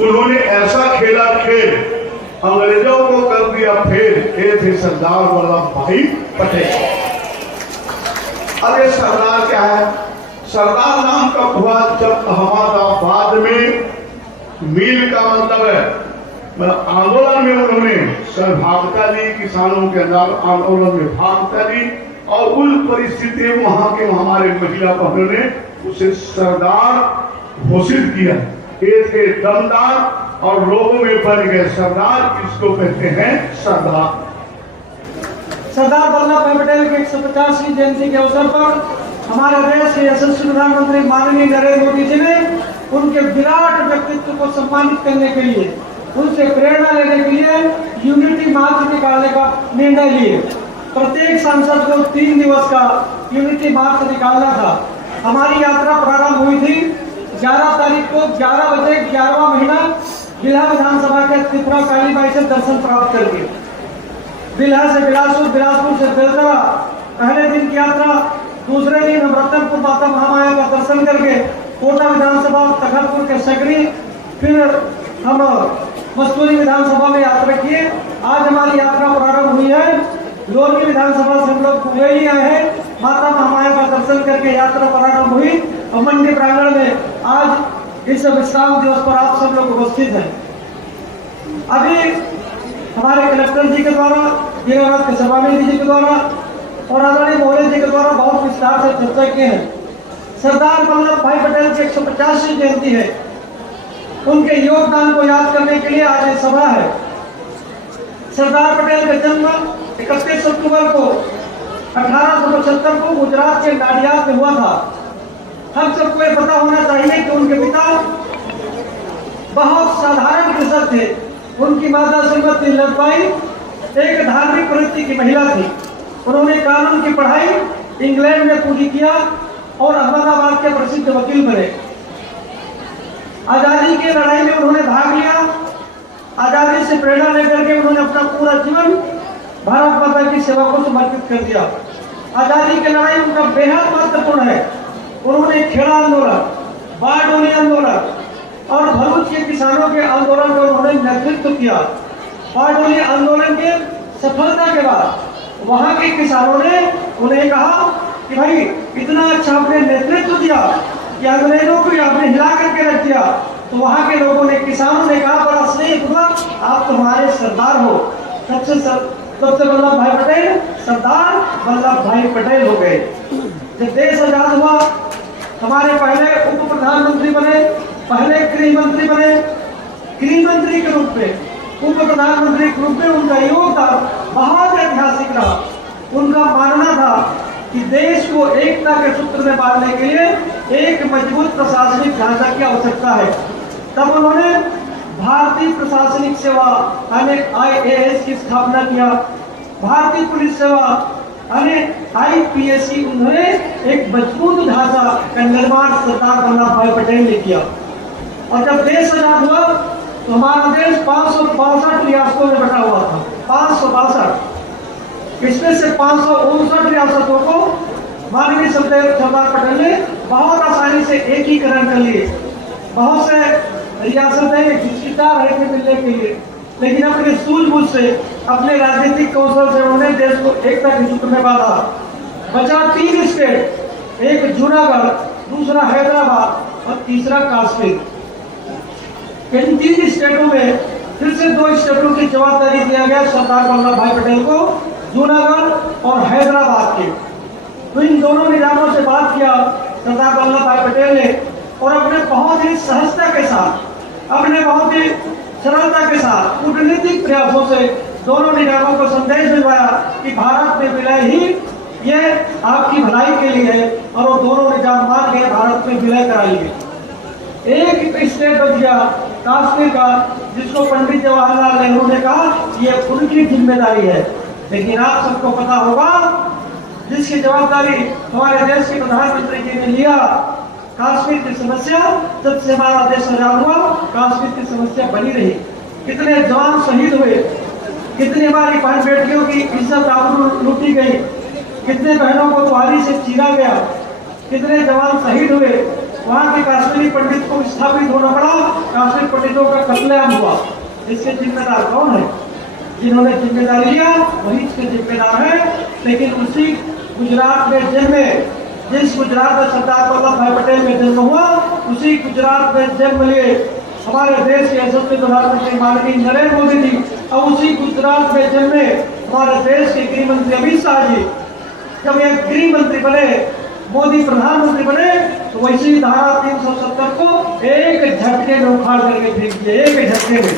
उन्होंने ऐसा खेला खेल, अंग्रेजों को कर दिया फेल। ये थे सरदार वल्लभ भाई पटेल। अब ये सरदार क्या है? सरदार नाम कब हुआ? जब अहमदाबाद में मिल का मतलब है आंदोलन में उन्होंने सहभागिता ली, किसानों के अंदर आंदोलन में भागिता ली, और उस परिस्थिति में वहां के हमारे महिला बहनों ने उसे सरदार घोषित किया। ये थे दमदार और लोगों में बन गए सरदार। इसको कहते हैं सरदार। सरदार वल्लभ भाई पटेल की 150वीं जयंती के अवसर पर हमारे देश के यशस्वी प्रधानमंत्री माननीय नरेंद्र मोदी जी ने उनके विराट व्यक्तित्व को सम्मानित करने के लिए, उनसे प्रेरणा लेने के लिए यूनिटी मार्च निकालने का निर्णय लिए। प्रत्येक सांसद को 3 दिवस का यूनिटी मार्च निकालना था। हमारी यात्रा प्रारंभ हुई थी 11 तारीख को 11 बजे 11वां महीना बिल्हा विधानसभा के त्रिपुरा काली माई से दर्शन प्राप्त करके, बिल्हा से बिलासपुर, बिलासपुर से बेलतरा पहले दिन की यात्रा, दूसरे दिन हम रतनपुर माता महामाया का दर्शन करके कोटा विधानसभा, तखतपुर के सकरी, फिर हम मस्तूरी विधानसभा में यात्रा किए। आज हमारी यात्रा प्रारंभ हुई है लोरगी विधानसभा से। हम लोग कुबेली आए हैं, माता महामाया का दर्शन करके यात्रा प्रारंभ हुई और मंडी प्रांगण में आज इस विश्राम दिवस पर आप सब लोग उपस्थित हैं। अभी हमारे कलेक्टर जी के द्वारा, वीरनाथ केशवानी जी के द्वारा और आदरणीय मोहल्ले जी के द्वारा बहुत विस्तार से चर्चा की है। सरदार वल्लभ भाई पटेल की 150वीं जयंती है। उनके योगदान को याद करने के लिए आज ये सभा है। सरदार पटेल का जन्म 31 अक्टूबर को 1875 को गुजरात के नाडियाद में हुआ था। हम सबको ये पता होना चाहिए कि उनके पिता बहुत साधारण कृषक थे। उनकी माता श्रीमती लताबाई एक धार्मिक प्रवृत्ति की महिला थी। उन्होंने कानून की पढ़ाई इंग्लैंड में पूरी किया और अहमदाबाद के प्रसिद्ध वकील बने। आजादी की लड़ाई में उन्होंने भाग लिया। आजादी से प्रेरणा लेकर के उन्होंने अपना पूरा जीवन भारत माता की सेवा को समर्पित कर दिया। आजादी की लड़ाई उनका बेहद महत्वपूर्ण है। उन्होंने खेड़ा आंदोलन, बारडोली आंदोलन और भरूच के किसानों के आंदोलन का उन्होंने नेतृत्व किया। बारडोली आंदोलन के सफलता के बाद वहां के किसानों ने उन्हें कहा कि भाई इतना अच्छा आपने नेतृत्व दिया कि अंग्रेजों को आपने हिला करके रख दिया। तो वहां के लोगों ने, किसानों ने कहा बड़ा स्नेह हुआ, आप तो हमारे सरदार हो। सबसे वल्लभ भाई पटेल सरदार वल्लभ भाई पटेल हो गए। जब देश आजाद हुआ, हमारे पहले उप प्रधानमंत्री बने, पहले गृह मंत्री बने। गृह मंत्री के रूप में, उप प्रधानमंत्री के रूप में उनका योगदान बहुत ऐतिहासिक रहा। उनका मानना था कि देश को एकता के सूत्र में बांधने के लिए एक मजबूत प्रशासनिक ढांचा की आवश्यकता है। तब उन्होंने भारतीय प्रशासनिक सेवा यानी IAS की स्थापना किया। भारतीय पुलिस सेवा यानी IPS की उन्होंने एक मजबूत ढांचा का निर्माण सरदार वल्लभ भाई पटेल ने किया। और जब देश आजाद हुआ तो हमारा देश 562 रियासतों में बटा हुआ था। 562, इसमें से 559 रियासतों को माननीय सरदार पटेल ने बहुत आसानी से एकीकरण कर लिए। बहुत से रियासतें हिचकिचा रहे थे मिलने के लिए, लेकिन अपने सूझबूझ से, अपने राजनीतिक कौशल से उन्होंने देश को एकता के सूत्र में बांधा। बचा 3 स्टेट, एक जूनागढ़, दूसरा हैदराबाद और तीसरा कश्मीर। इन 3 स्टेटों में फिर से 2 स्टेटों की जवाबदारी दिया गया सरदार वल्लभ भाई पटेल को, जूनागढ़ और हैदराबाद के। तो इन दोनों निजामों से बात किया सरदार वल्लभ भाई पटेल ने और अपने बहुत ही सहजता के साथ, अपने बहुत ही सरलता के साथ कूटनीतिक प्रयासों से दोनों निजामों को संदेश भिजवाया कि भारत में विलय ही ये आपकी भलाई के लिए है। और वो दोनों निजाम मान गए, भारत में विलय कराइए। एक स्टेट बच गया कश्मीर का, जिसको पंडित जवाहरलाल नेहरू ने कहा ये उनकी जिम्मेदारी है। लेकिन आप सबको पता होगा जिसकी जवाबदारी हमारे देश के प्रधानमंत्री जी ने लिया, कश्मीर की समस्या जब से हमारा देश आजाद हुआ कश्मीर की समस्या बनी रही। कितने जवान शहीद हुए, कितनी हमारी बहन बेटियों की इज्जत आबरू लूटी गई, कितने बहनों को तुहारी से चीरा गया, कितने जवान शहीद हुए। वहाँ के कश्मीरी पंडित को स्थापित होना पड़ा। कश्मीर पंडितों का कत्लेआम हुआ, इसके जिम्मेदार कौन है? जिन्होंने जिम्मेदारी लिया वही इसके जिम्मेदार है। लेकिन उसी गुजरात में जन्मे, जिस गुजरात में सरदार वल्लभ भाई पटेल में जन्म हुआ, उसी गुजरात में जन्म लिए हमारे देश के यशस्वी प्रधानमंत्री माननीय नरेंद्र मोदी जी, और उसी गुजरात में जन्मे हमारे देश के गृह मंत्री अमित शाह जी। जब ये गृह मंत्री बने, मोदी प्रधानमंत्री बने, तो वैसी धारा 370 को एक झटके में उखाड़ करके फेंक दिए, एक झटके में।